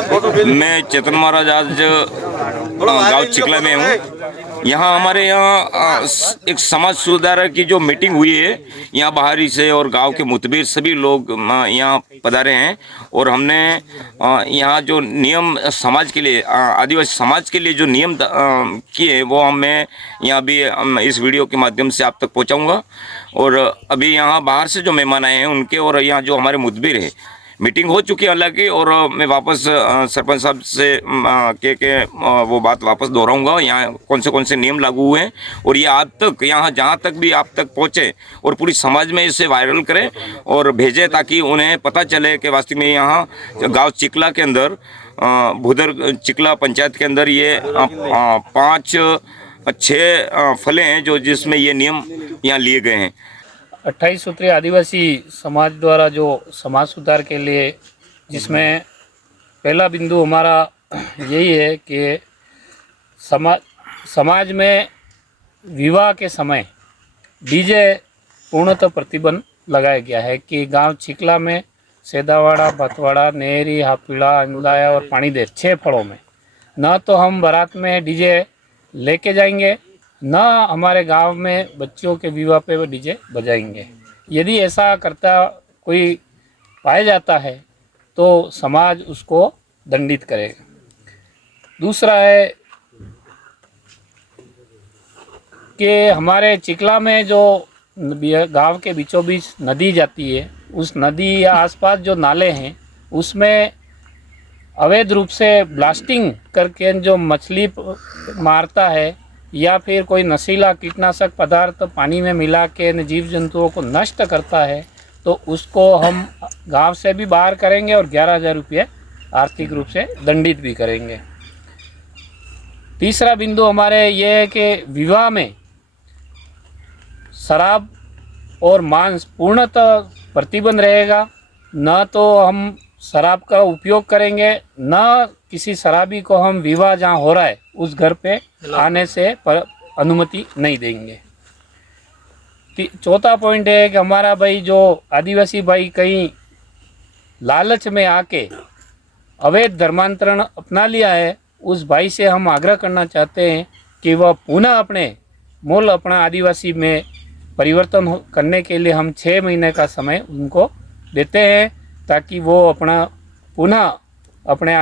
मैं चेतन महाराज आज गांव चिकला में हूँ। यहाँ हमारे यहाँ एक समाज सुधारक की जो मीटिंग हुई है, यहाँ बाहरी से और गांव के मुतबिर सभी लोग यहाँ पधारे हैं और हमने यहाँ जो नियम समाज के लिए, आदिवासी समाज के लिए जो नियम किए वो मैं यहाँ भी इस वीडियो के माध्यम से आप तक पहुँचाऊँगा। और अभी यहाँ बाहर से जो मेहमान आए हैं उनके और यहाँ जो हमारे मुतबिर है, मीटिंग हो चुकी है हालांकि, और मैं वापस सरपंच साहब से वो बात वापस दोहराऊंगा यहाँ कौन से नियम लागू हुए हैं और ये आप तक, यहाँ जहाँ तक भी आप तक पहुँचे और पूरी समाज में इसे वायरल करें और भेजें ताकि उन्हें पता चले कि वास्तव में यहाँ गांव चिकला के अंदर, भूदर चिकला पंचायत के अंदर ये 5-6 फले हैं जो जिसमें ये नियम यहाँ लिए गए हैं। 28 सूत्रीय आदिवासी समाज द्वारा जो समाज सुधार के लिए, जिसमें पहला बिंदु हमारा यही है कि समाज में विवाह के समय डीजे पूर्णतः प्रतिबंध लगाया गया है कि गांव चिकला में सेदावाड़ा, भतवाड़ा, नेहरी, हापीड़ा, अंदाया और पानीदेर 6 फड़ों में न तो हम बारात में डीजे लेके जाएंगे, न हमारे गांव में बच्चियों के विवाह पे वो डीजे बजाएंगे। यदि ऐसा करता कोई पाया जाता है तो समाज उसको दंडित करेगा। दूसरा है कि हमारे चिकला में जो गांव के बीचों बीच नदी जाती है, उस नदी या आसपास जो नाले हैं उसमें अवैध रूप से ब्लास्टिंग करके जो मछली मारता है या फिर कोई नशीला कीटनाशक पदार्थ पानी में मिला के जीव जंतुओं को नष्ट करता है तो उसको हम गांव से भी बाहर करेंगे और 11,000 रुपये आर्थिक रूप से दंडित भी करेंगे। तीसरा बिंदु हमारे ये है कि विवाह में शराब और मांस पूर्णतः प्रतिबंध रहेगा। न तो हम शराब का उपयोग करेंगे, न किसी शराबी को हम विवाह जहाँ हो रहा है उस घर पे आने से अनुमति नहीं देंगे। चौथा पॉइंट है कि हमारा भाई जो आदिवासी भाई कहीं लालच में आके अवैध धर्मांतरण अपना लिया है, उस भाई से हम आग्रह करना चाहते हैं कि वह पुनः अपना आदिवासी में परिवर्तन करने के लिए हम 6 महीने का समय उनको देते हैं ताकि वो अपना पुनः अपने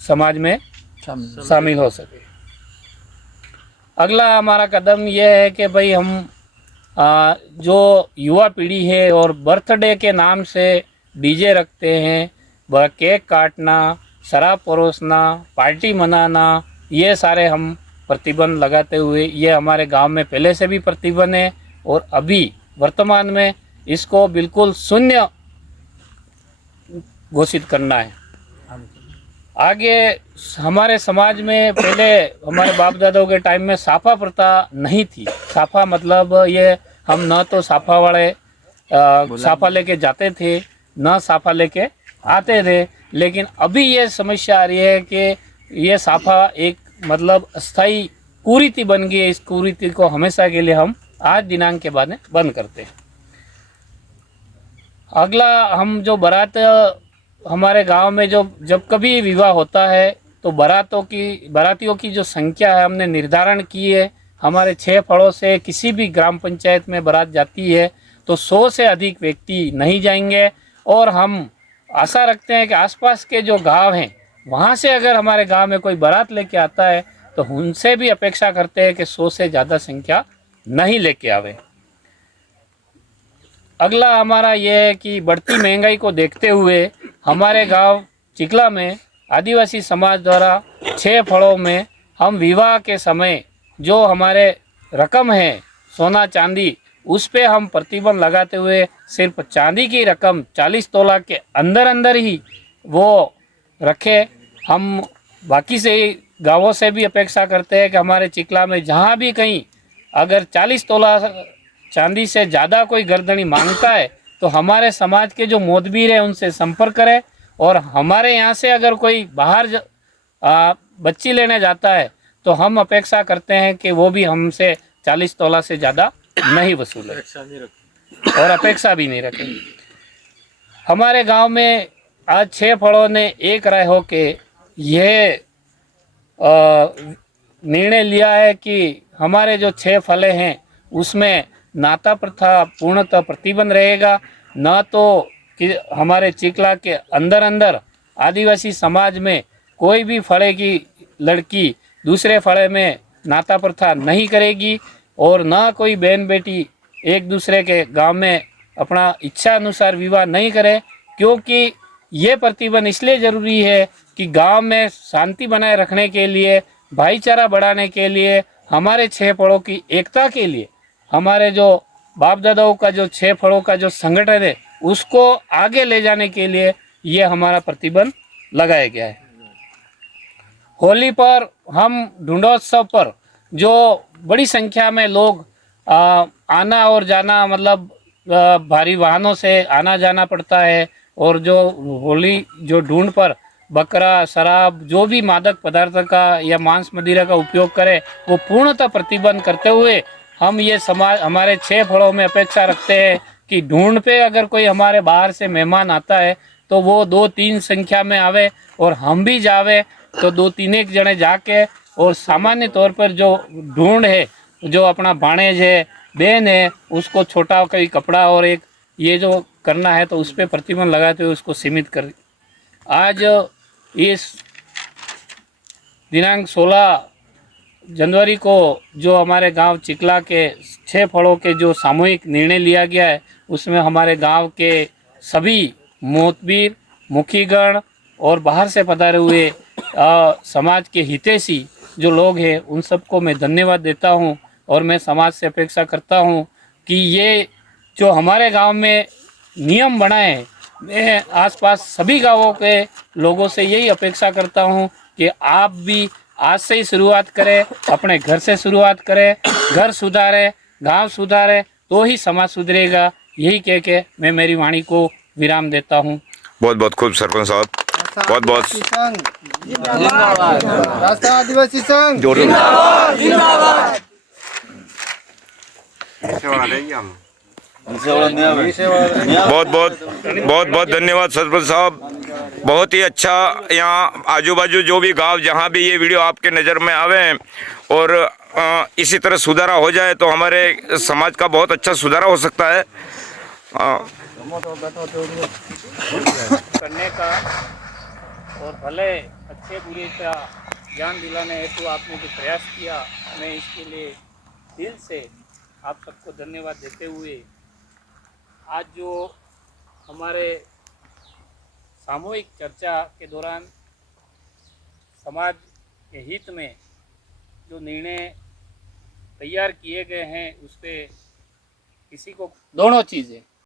समाज में शामिल हो सके। अगला हमारा कदम यह है कि भाई हम जो युवा पीढ़ी है और बर्थडे के नाम से डीजे रखते हैं, वह केक काटना, शराब परोसना, पार्टी मनाना, ये सारे हम प्रतिबंध लगाते हुए, ये हमारे गांव में पहले से भी प्रतिबंध है और अभी वर्तमान में इसको बिल्कुल शून्य घोषित करना है। आगे हमारे समाज में पहले हमारे बाप दादाओं के टाइम में साफा प्रथा नहीं थी। साफा मतलब ये हम न तो साफा वाले साफा लेके जाते थे, न साफा लेके आते थे, लेकिन अभी ये समस्या आ रही है कि ये साफा एक मतलब अस्थाई कुरीति बन गई है। इस कुरीति को हमेशा के लिए हम आज दिनांक के बाद बंद करते हैं। अगला, हम जो हमारे गांव में जब कभी विवाह होता है तो बारातियों की जो संख्या है हमने निर्धारण की है। हमारे 6 फड़ों से किसी भी ग्राम पंचायत में बारात जाती है तो 100 से अधिक व्यक्ति नहीं जाएंगे और हम आशा रखते हैं कि आसपास के जो गांव हैं वहां से अगर हमारे गांव में कोई बारात लेके आता है तो उनसे भी अपेक्षा करते हैं कि 100 से ज़्यादा संख्या नहीं लेके आवे। अगला हमारा ये है कि बढ़ती महंगाई को देखते हुए हमारे गांव चिकला में आदिवासी समाज द्वारा 6 फड़ों में हम विवाह के समय जो हमारे रकम है सोना चांदी, उस पे हम प्रतिबंध लगाते हुए सिर्फ चांदी की रकम 40 तोला के अंदर ही वो रखे। हम बाकी से गांवों से भी अपेक्षा करते हैं कि हमारे चिकला में जहाँ भी कहीं अगर 40 तोला चांदी से ज़्यादा कोई गर्दनी मांगता है तो हमारे समाज के जो मोदबीर है उनसे संपर्क करें और हमारे यहाँ से अगर कोई बाहर बच्ची लेने जाता है तो हम अपेक्षा करते हैं कि वो भी हमसे 40 तोला से ज़्यादा नहीं वसूले और अपेक्षा भी नहीं रखें। हमारे गांव में आज 6 फड़ों ने एक राय हो के ये निर्णय लिया है कि हमारे जो 6 फले हैं उसमें नाता प्रथा पूर्णतः प्रतिबंध रहेगा। न तो कि हमारे चिकला के अंदर अंदर आदिवासी समाज में कोई भी फड़े की लड़की दूसरे फड़े में नाता प्रथा नहीं करेगी और न कोई बहन बेटी एक दूसरे के गांव में अपना इच्छा अनुसार विवाह नहीं करे, क्योंकि ये प्रतिबंध इसलिए ज़रूरी है कि गांव में शांति बनाए रखने के लिए, भाईचारा बढ़ाने के लिए, हमारे 6 फड़ों की एकता के लिए, हमारे जो बाप दादाओं का जो 6 फड़ों का जो संगठन है उसको आगे ले जाने के लिए ये हमारा प्रतिबंध लगाया गया है। होली पर हम ढूंढोत्सव पर जो बड़ी संख्या में लोग आना और जाना, मतलब भारी वाहनों से आना जाना पड़ता है, और जो होली जो ढूंढ पर बकरा, शराब, जो भी मादक पदार्थ का या मांस मदिरा का उपयोग करे वो पूर्णतः प्रतिबंध करते हुए हम ये समाज हमारे 6 फड़ों में अपेक्षा रखते हैं कि ढूंढ पे अगर कोई हमारे बाहर से मेहमान आता है तो वो 2-3 संख्या में आवे और हम भी जावे, तो 2-3 एक जने जाके, और सामान्य तौर पर जो ढूंढ है, जो अपना भाणेज है, बहन है, उसको छोटा कोई कपड़ा और एक ये जो करना है तो उस पर प्रतिबंध लगाते हुए उसको सीमित कर। आज इस दिनांक 16 जनवरी को जो हमारे गांव चिकला के 6 फड़ों के जो सामूहिक निर्णय लिया गया है उसमें हमारे गांव के सभी मोतबीर, मुखीगण और बाहर से पधारे हुए समाज के हितैषी जो लोग हैं उन सबको मैं धन्यवाद देता हूं, और मैं समाज से अपेक्षा करता हूं कि ये जो हमारे गांव में नियम बनाए हैं, मैं आसपास सभी गांवों के लोगों से यही अपेक्षा करता हूं कि आप भी आज से ही शुरुआत करें, अपने घर से शुरुआत करें, घर सुधारें, गांव सुधारें, तो ही समाज सुधरेगा। यही कह के मैं मेरी वाणी को विराम देता हूं। बहुत बहुत खूब सरपंच साहब, बहुत बहुत जिंदाबाद। राष्ट्रीय आदिवासी संघ जोर बहुत बहुत धन्यवाद सरपंच साहब। बहुत ही अच्छा, यहाँ आजू बाजू जो भी गांव जहाँ भी ये वीडियो आपके नज़र में आवे और इसी तरह सुधारा हो जाए तो हमारे समाज का बहुत अच्छा सुधारा हो सकता है। करने का और भले अच्छे बुरे का ज्ञान दिलाने हेतु आपने जो प्रयास किया, मैं इसके लिए दिल से आप सबको धन्यवाद देते हुए आज जो हमारे सामूहिक चर्चा के दौरान समाज के हित में जो निर्णय तैयार किए गए हैं उस पर किसी को दोनों चीज़ें